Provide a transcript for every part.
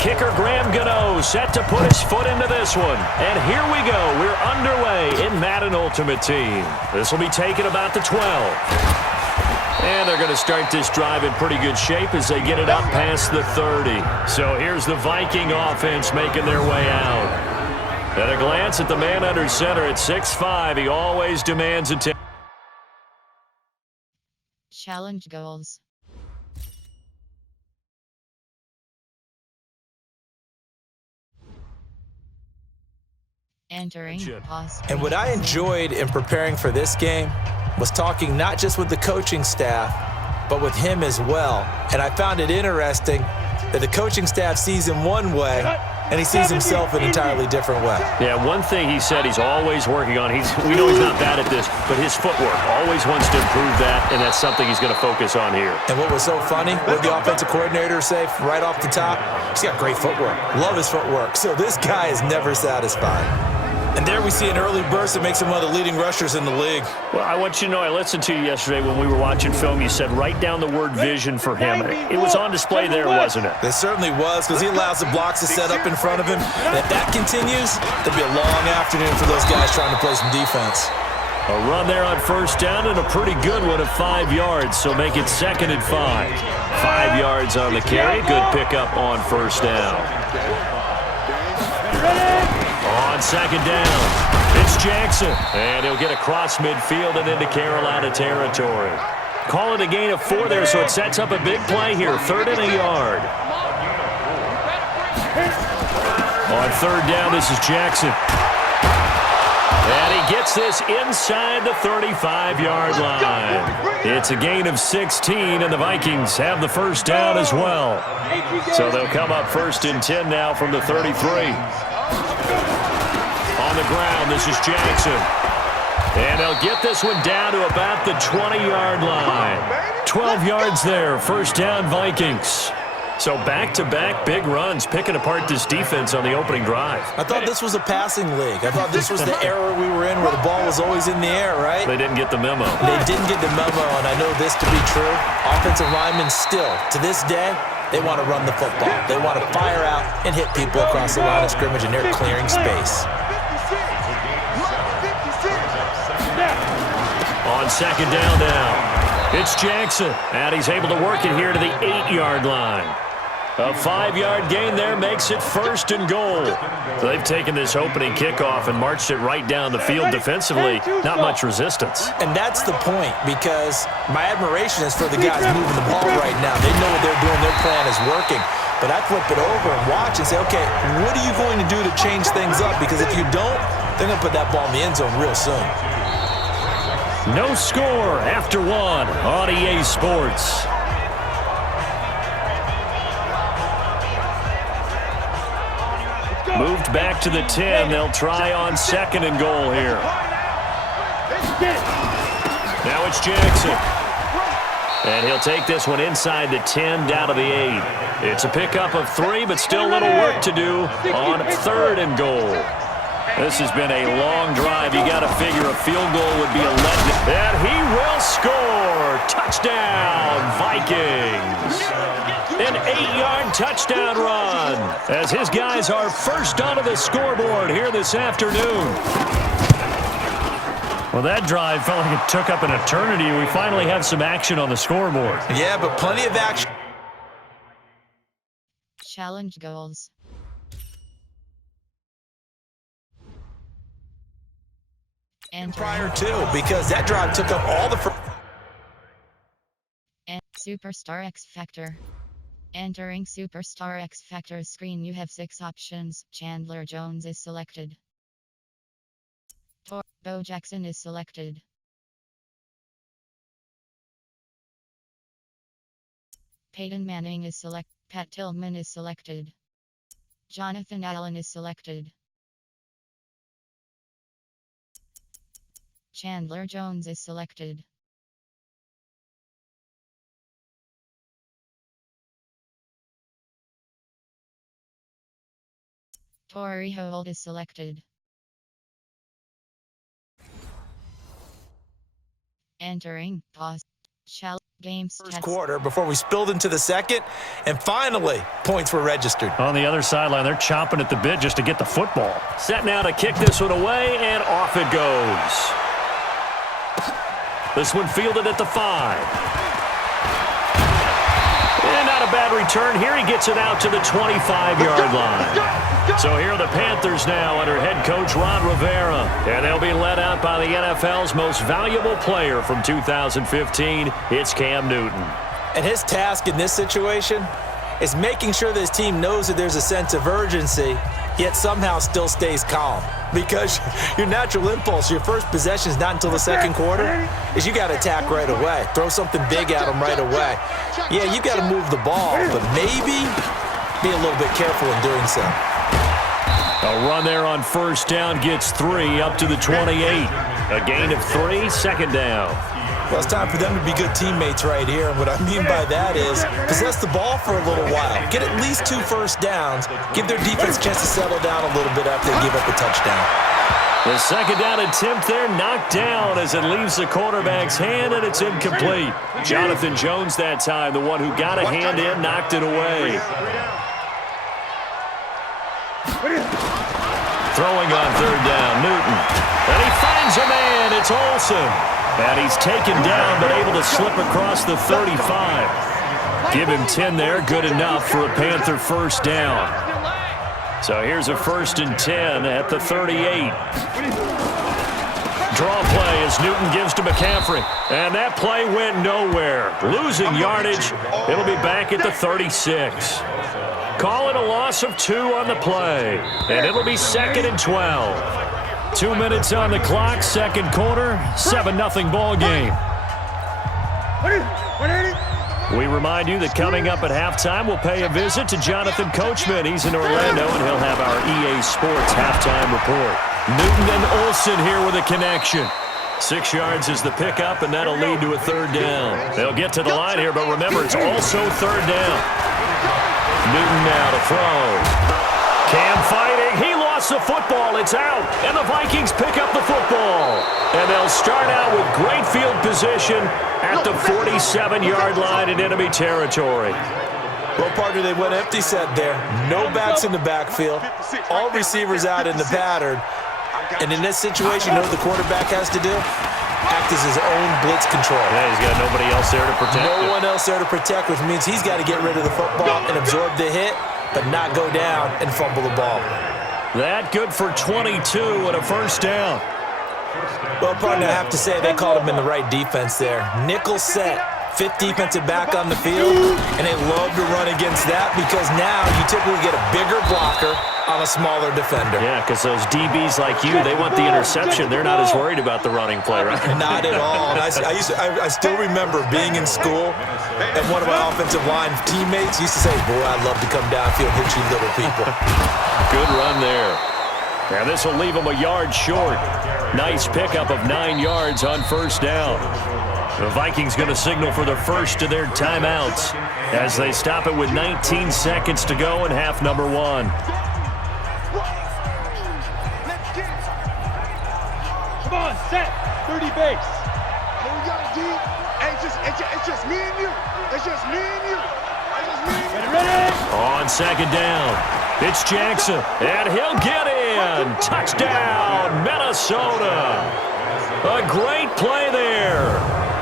kicker Graham Gano set to put his foot into this one. And here we go. We're underway in Madden Ultimate Team. This will be taken about the 12. And they're going to start this drive in pretty good shape as they get it up past the 30. So here's the Viking offense making their way out. At a glance at the man under center at 6'5", he always demands attention. Challenge goals. Entering pause. And what I enjoyed in preparing for this game was talking not just with the coaching staff, but with him as well. And I found it interesting that the coaching staff sees him one way, and he sees himself an entirely different way. Yeah, one thing he said he's always working on, we know he's not bad at this, but his footwork, always wants to improve that, and that's something he's going to focus on here. And what was so funny, what the offensive coordinator say right off the top, he's got great footwork. Love his footwork. So this guy is never satisfied. And there we see an early burst that makes him one of the leading rushers in the league. Well, I want you to know, I listened to you yesterday when we were watching film. You said write down the word vision for him. It was on display there, wasn't it? It certainly was, because he allows the blocks to set up in front of him. And if that continues, it'll be a long afternoon for those guys trying to play some defense. A run there on first down and a pretty good one of 5 yards, so make it 2nd and 5. 5 yards on the carry. Good pickup on first down. On second down, it's Jackson, and he'll get across midfield and into Carolina territory. Call it a gain of 4 there, so it sets up a big play here, 3rd and a yard. On 3rd down, this is Jackson. And he gets this inside the 35-yard line. It's a gain of 16, and the Vikings have the first down as well. So they'll come up 1st and 10 now from the 33. On the ground, this is Jackson. And they'll get this one down to about the 20-yard line. 12 yards there, 1st down Vikings. So back-to-back big runs, picking apart this defense on the opening drive. I thought this was a passing league. I thought this was the era we were in where the ball was always in the air, right? They didn't get the memo. They didn't get the memo, and I know this to be true. Offensive linemen still, to this day, they want to run the football. They want to fire out and hit people across the line of scrimmage, and they're clearing space. On second down now, it's Jackson, and he's able to work it here to the 8-yard line. A 5-yard gain there makes it 1st and goal. So they've taken this opening kickoff and marched it right down the field defensively. Not much resistance. And that's the point, because my admiration is for the guys moving the ball right now. They know what they're doing. Their plan is working. But I flip it over and watch and say, okay, what are you going to do to change things up? Because if you don't, they're going to put that ball in the end zone real soon. No score after 1 on EA Sports. Moved back to the 10. They'll try on 2nd and goal here. Now it's Jackson. And he'll take this one inside the 10 down to the 8. It's a pickup of 3, but still a little work to do on 3rd and goal. This has been a long drive. You got to figure a field goal would be a letdown. And he will score. Touchdown, Vikings. An 8-yard touchdown run as his guys are first onto the scoreboard here this afternoon. Well, that drive felt like it took up an eternity. We finally have some action on the scoreboard. Yeah, but plenty of action. Challenge goals. And Prior to, because that drive took up all the... And Superstar X Factor. Entering Superstar X Factor's screen, you have 6 options. Chandler Jones is selected. Bo Jackson is selected. Peyton Manning is selected. Pat Tillman is selected. Jonathan Allen is selected. Chandler Jones is selected. Torrey Holt is selected. Entering pause. Games First quarter before we spilled into the second, and finally, points were registered. On the other sideline, they're chomping at the bit just to get the football. Set now to kick this one away, and off it goes. This one fielded at the 5. And not a bad return here. He gets it out to the 25-yard line. So here are the Panthers now under head coach Ron Rivera. And they'll be led out by the NFL's most valuable player from 2015. It's Cam Newton. And his task in this situation is making sure that his team knows that there's a sense of urgency, yet somehow still stays calm. Because your natural impulse, your first possession is not until the second quarter, is you got to attack right away. Throw something big at them right away. Yeah, you got to move the ball, but maybe be a little bit careful in doing so. A run there on first down gets 3 up to the 28. A gain of 3, second down. Well, it's time for them to be good teammates right here. And what I mean by that is possess the ball for a little while. Get at least 2 first downs. Give their defense a chance to settle down a little bit after they give up a touchdown. The second down attempt there knocked down as it leaves the quarterback's hand, and it's incomplete. Jonathan Jones that time, the one who got a hand in, knocked it away. Throwing on third down, Newton. And he finds a man. It's Olsen. And he's taken down, but able to slip across the 35. Give him 10 there, good enough for a Panther first down. So here's a 1st and 10 at the 38. Draw play as Newton gives to McCaffrey. And that play went nowhere. Losing yardage. It'll be back at the 36. Call it a loss of 2 on the play. And it'll be 2nd and 12. 2 minutes on the clock, second quarter, 7-0 ball game. We remind you that coming up at halftime, we'll pay a visit to Jonathan Coachman. He's in Orlando, and he'll have our EA Sports halftime report. Newton and Olsen here with a connection. 6 yards is the pickup, and that'll lead to a third down. They'll get to the line here, but remember, it's also third down. Newton now to throw. Cam fighting. He lost the football. It's out. And the Vikings pick up the football. And they'll start out with great field position at the 47-yard line in enemy territory. Well, partner, they went empty set there. No backs in the backfield. All receivers out in the pattern. And in this situation, you know what the quarterback has to do? Act as his own blitz control. Yeah, he's got nobody else there to protect him. No one else there to protect, which means he's got to get rid of the football and absorb the hit, but not go down and fumble the ball. That good for 22 and a first down. Well, partner, I have to say they called him in the right defense there. Nickel set, 5th defensive back on the field, and they love to run against that because now you typically get a bigger blocker on a smaller defender. Yeah, because those DBs like you, they want the interception. They're not as worried about the running play, right? Not at all. And I still remember being in school, and one of my offensive line teammates used to say, boy, I'd love to come downfield and hit you little people. Good run there. And this will leave them a yard short. Nice pickup of 9 yards on first down. The Vikings going to signal for the first of their timeouts as they stop it with 19 seconds to go in half number 1. Come on, set. 30 base. It's just me and you. It's just me and you. It's just me and you. Ready? On second down, it's Jackson, and he'll get in. Touchdown, Minnesota. A great play there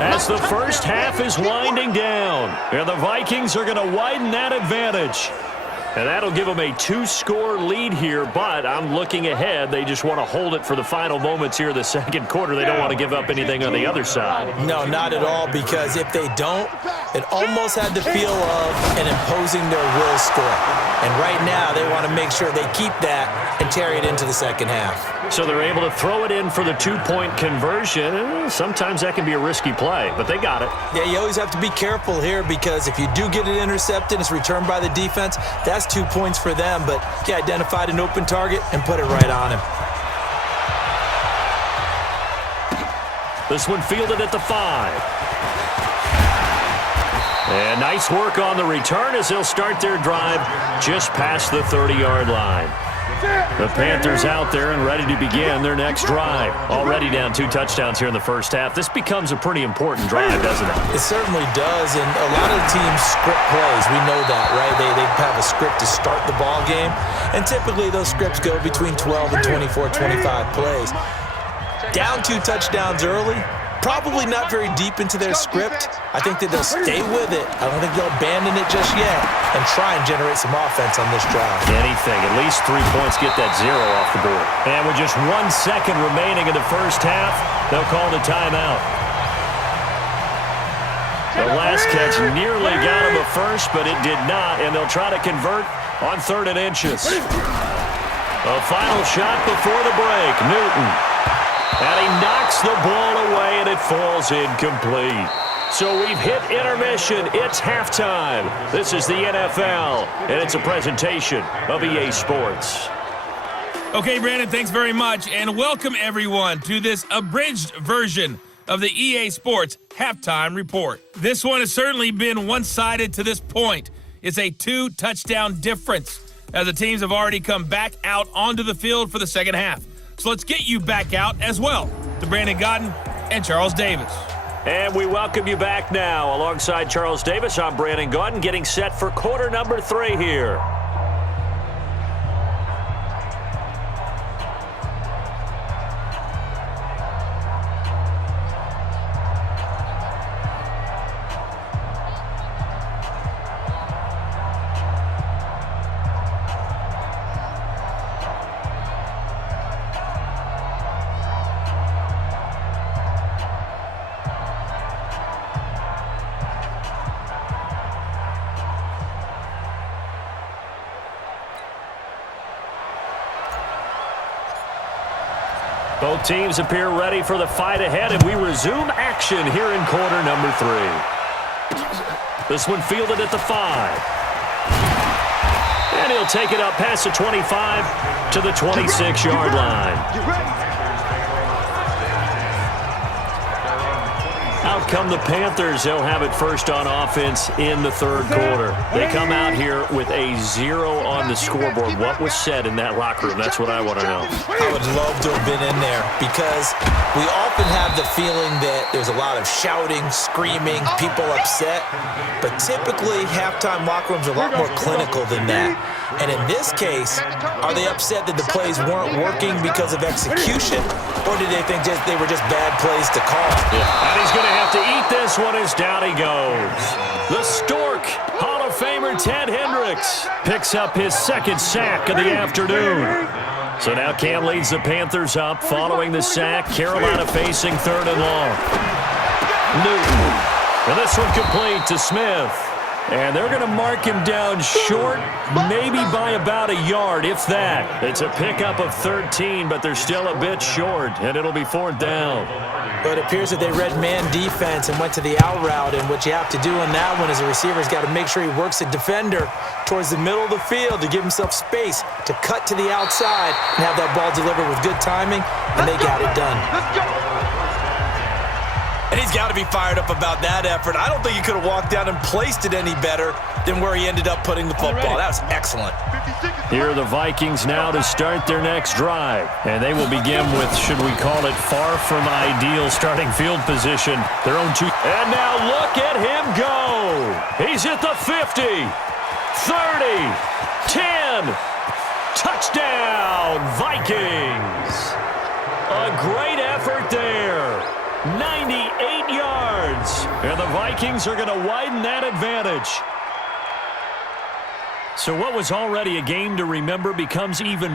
as the first half is winding down. And the Vikings are going to widen that advantage. And that'll give them a 2-score lead here, but I'm looking ahead. They just want to hold it for the final moments here of the second quarter. They don't want to give up anything on the other side. No, not at all, because if they don't, it almost had the feel of an imposing their will score. And right now, they want to make sure they keep that and carry it into the second half. So they're able to throw it in for the 2-point conversion. Sometimes that can be a risky play, but they got it. Yeah, you always have to be careful here because if you do get it intercepted, it's returned by the defense, that's 2 points for them. But he identified an open target and put it right on him. This one fielded at the 5. And nice work on the return as they'll start their drive just past the 30-yard line. The Panthers out there and ready to begin their next drive. Already down 2 touchdowns here in the first half. This becomes a pretty important drive, doesn't it? It certainly does, and a lot of teams script plays. We know that, right? They have a script to start the ball game, and typically those scripts go between 12 and 24, 25 plays. Down 2 touchdowns early, probably not very deep into their script. I think that they'll stay with it. I don't think they'll abandon it just yet and try and generate some offense on this drive. Anything. At least 3 points, get that 0 off the board. And with just 1 second remaining in the first half, they'll call the timeout. The last catch nearly got him a first, but it did not, and they'll try to convert on 3rd and inches. A final shot before the break. Newton. And he knocks the ball away, and it falls incomplete. So we've hit intermission. It's halftime. This is the NFL, and it's a presentation of EA Sports. Okay, Brandon, thanks very much, and welcome everyone to this abridged version of the EA Sports Halftime Report. This one has certainly been one-sided to this point. It's a 2-touchdown difference as the teams have already come back out onto the field for the second half. So let's get you back out as well to Brandon Godden and Charles Davis. And we welcome you back now. Alongside Charles Davis, I'm Brandon Godden, getting set for quarter number 3 here. Both teams appear ready for the fight ahead, and we resume action here in quarter number 3. This one fielded at the 5. And he'll take it up past the 25 to the 26-yard line. Out come the Panthers. They'll have it first on offense in the 3rd quarter. They come out here with a 0 on the scoreboard. What was said in that locker room? That's what I want to know. I would love to have been in there because we often have the feeling that there's a lot of shouting, screaming, people upset. But typically, halftime locker rooms are a lot more clinical than that. And in this case, are they upset that the plays weren't working because of execution? Or did they think they were just bad plays to call? Yeah. And he's going to have to eat this one as down he goes. The Stork, Hall of Famer Ted Hendricks, picks up his 2nd sack of the afternoon. So now Cam leads the Panthers up following the sack. Carolina facing 3rd and long. Newton. And this one complete to Smith. And they're going to mark him down short, maybe by about a yard, if that. It's a pickup of 13, but they're still a bit short, and it'll be 4th down. But it appears that they read man defense and went to the out route, and what you have to do on that one is the receiver's got to make sure he works the defender towards the middle of the field to give himself space to cut to the outside and have that ball delivered with good timing, and they got it done. And he's got to be fired up about that effort. I don't think he could have walked down and placed it any better than where he ended up putting the football. That was excellent. Here are the Vikings now to start their next drive. And they will begin with, should we call it, far from ideal starting field position. Their own 2. And now look at him go. He's at the 50, 30, 10. Touchdown, Vikings. A great effort there. 98 yards. And the Vikings are going to widen that advantage. So what was already a game to remember becomes even